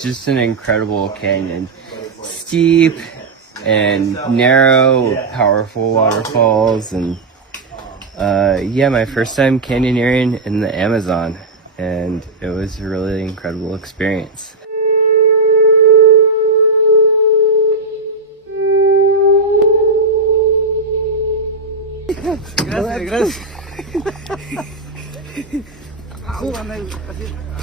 just an incredible canyon. Steep and narrow with powerful waterfalls, and yeah, my first time canyoneering in the Amazon, and it was a really incredible experience. Gracias, gracias.